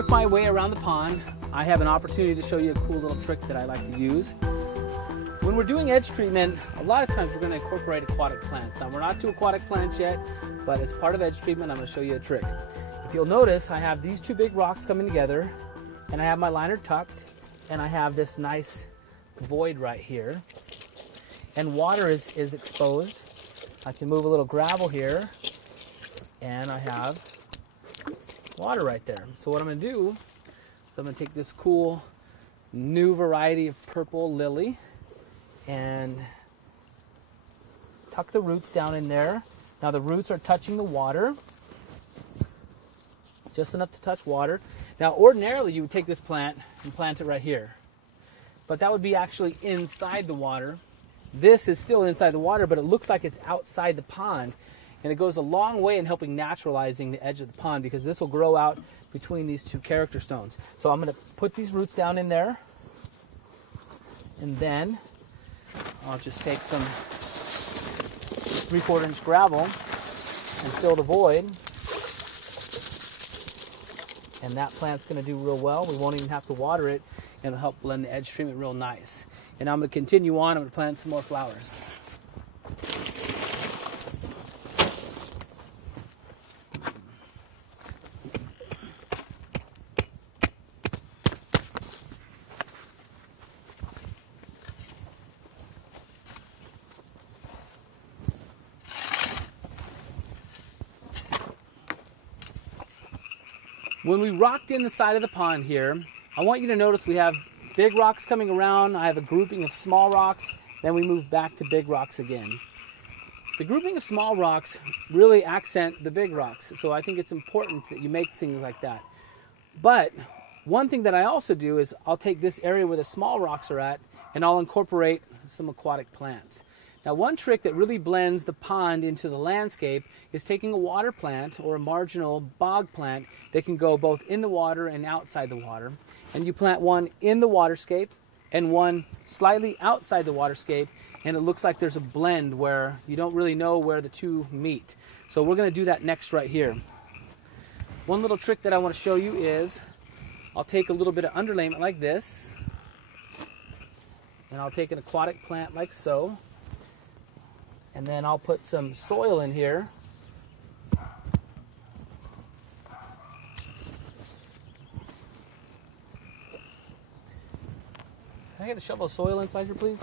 work my way around the pond, I have an opportunity to show you a cool little trick that I like to use. When we're doing edge treatment, a lot of times we're going to incorporate aquatic plants. Now, we're not to aquatic plants yet, but as part of edge treatment, I'm going to show you a trick. If you'll notice, I have these two big rocks coming together, and I have my liner tucked, and I have this nice void right here. And water is exposed. I can move a little gravel here, and I have water right there. So what I'm going to do is I'm going to take this cool new variety of purple lily and tuck the roots down in there. Now the roots are touching the water, just enough to touch water. Now ordinarily you would take this plant and plant it right here, but that would be actually inside the water. This is still inside the water, but it looks like it's outside the pond, and it goes a long way in helping naturalizing the edge of the pond, because this will grow out between these two character stones. So I'm going to put these roots down in there, and then I'll just take some 3/4 inch gravel and fill the void. And that plant's going to do real well. We won't even have to water it, and it'll help blend the edge treatment real nice. And I'm going to continue on. I'm going to plant some more flowers. When we rocked in the side of the pond here, I want you to notice we have big rocks coming around. I have a grouping of small rocks. Then we move back to big rocks again. The grouping of small rocks really accent the big rocks. So I think it's important that you make things like that. But one thing that I also do is I'll take this area where the small rocks are at, and I'll incorporate some aquatic plants. Now, one trick that really blends the pond into the landscape is taking a water plant or a marginal bog plant that can go both in the water and outside the water. And you plant one in the waterscape and one slightly outside the waterscape, and it looks like there's a blend where you don't really know where the two meet. So we're going to do that next right here. One little trick that I want to show you is I'll take a little bit of underlayment like this, and I'll take an aquatic plant like so. And then I'll put some soil in here. Can I get a shovel of soil inside here, please?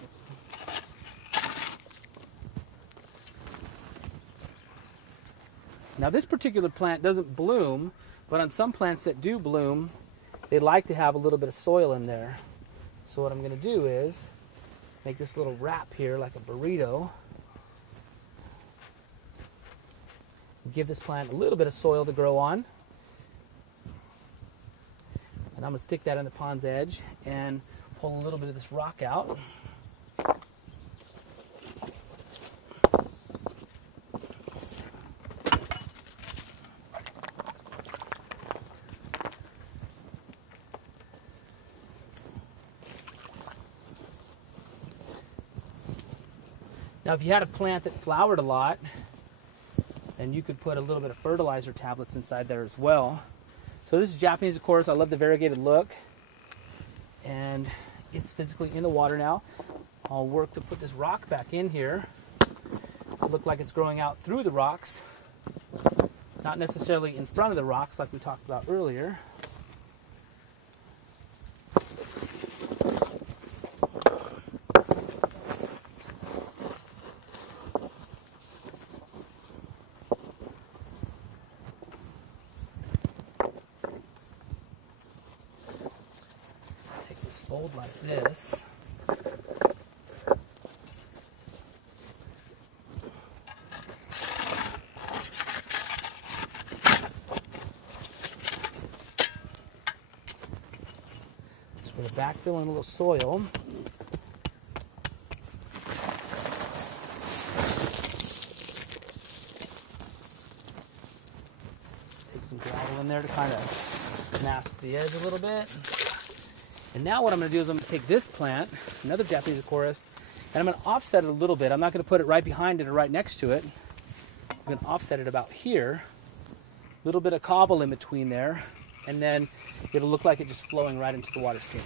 Now this particular plant doesn't bloom, but on some plants that do bloom, they like to have a little bit of soil in there. So what I'm going to do is make this little wrap here like a burrito. Give this plant a little bit of soil to grow on. And I'm going to stick that on the pond's edge and pull a little bit of this rock out. Now, if you had a plant that flowered a lot, and you could put a little bit of fertilizer tablets inside there as well. So this is Japanese, of course. I love the variegated look. And it's physically in the water now. I'll work to put this rock back in here. It'll look like it's growing out through the rocks, not necessarily in front of the rocks like we talked about earlier. Fold like this. So we're backfilling a little soil. Take some gravel in there to kind of mask the edge a little bit. And now what I'm going to do is I'm going to take this plant, another Japanese chorus, and I'm going to offset it a little bit. I'm not going to put it right behind it or right next to it. I'm going to offset it about here. A little bit of cobble in between there. and then it'll look like it just flowing right into the waterscape.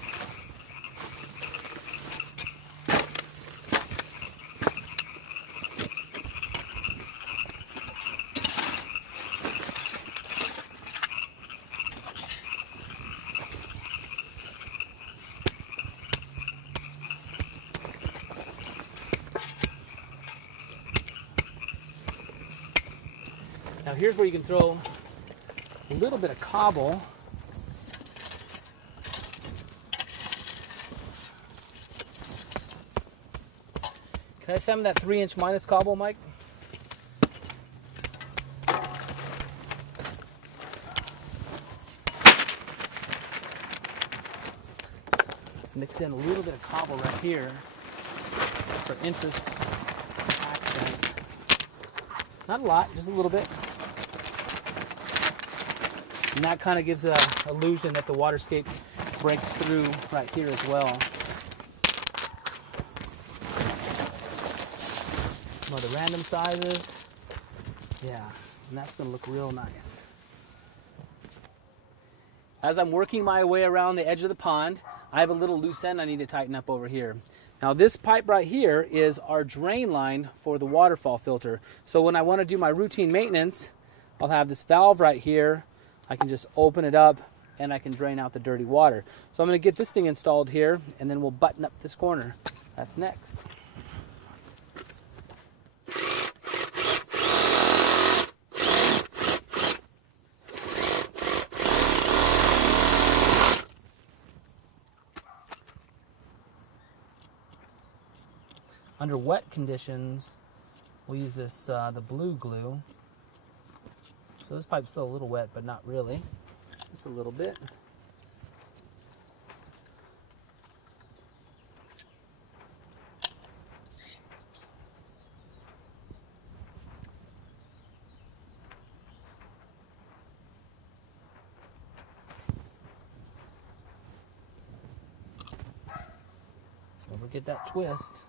Now here's where you can throw a little bit of cobble. Can I send him that 3-inch minus cobble, Mike? Mix in a little bit of cobble right here for interest accents. Not a lot, just a little bit. And that kind of gives an illusion that the waterscape breaks through right here as well. Some other random sizes. Yeah, and that's going to look real nice. As I'm working my way around the edge of the pond, I have a little loose end I need to tighten up over here. Now this pipe right here is our drain line for the waterfall filter. So when I want to do my routine maintenance, I'll have this valve right here. I can just open it up and I can drain out the dirty water. So I'm going to get this thing installed here and then we'll button up this corner. That's next. Under wet conditions, we'll use this, the blue glue. So this pipe's still a little wet, but not really. Just a little bit. Don't forget that twist.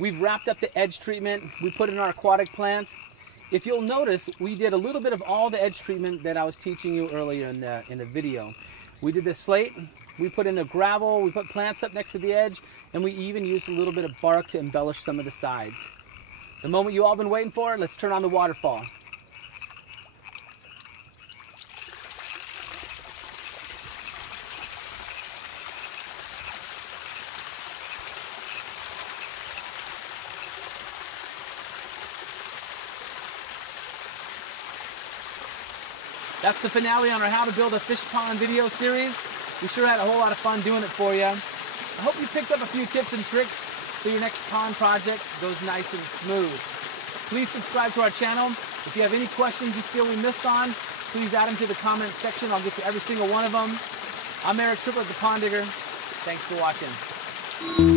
We've wrapped up the edge treatment. We put in our aquatic plants. If you'll notice, we did a little bit of all the edge treatment that I was teaching you earlier in the video. We did the slate, we put in the gravel, we put plants up next to the edge, and we even used a little bit of bark to embellish some of the sides. The moment you all been waiting for, let's turn on the waterfall. That's the finale on our How to Build a Fish Pond video series. We sure had a whole lot of fun doing it for you. I hope you picked up a few tips and tricks so your next pond project goes nice and smooth. Please subscribe to our channel. If you have any questions you feel we missed on, please add them to the comment section. I'll get to every single one of them. I'm Eric Triplett, the Pond Digger. Thanks for watching.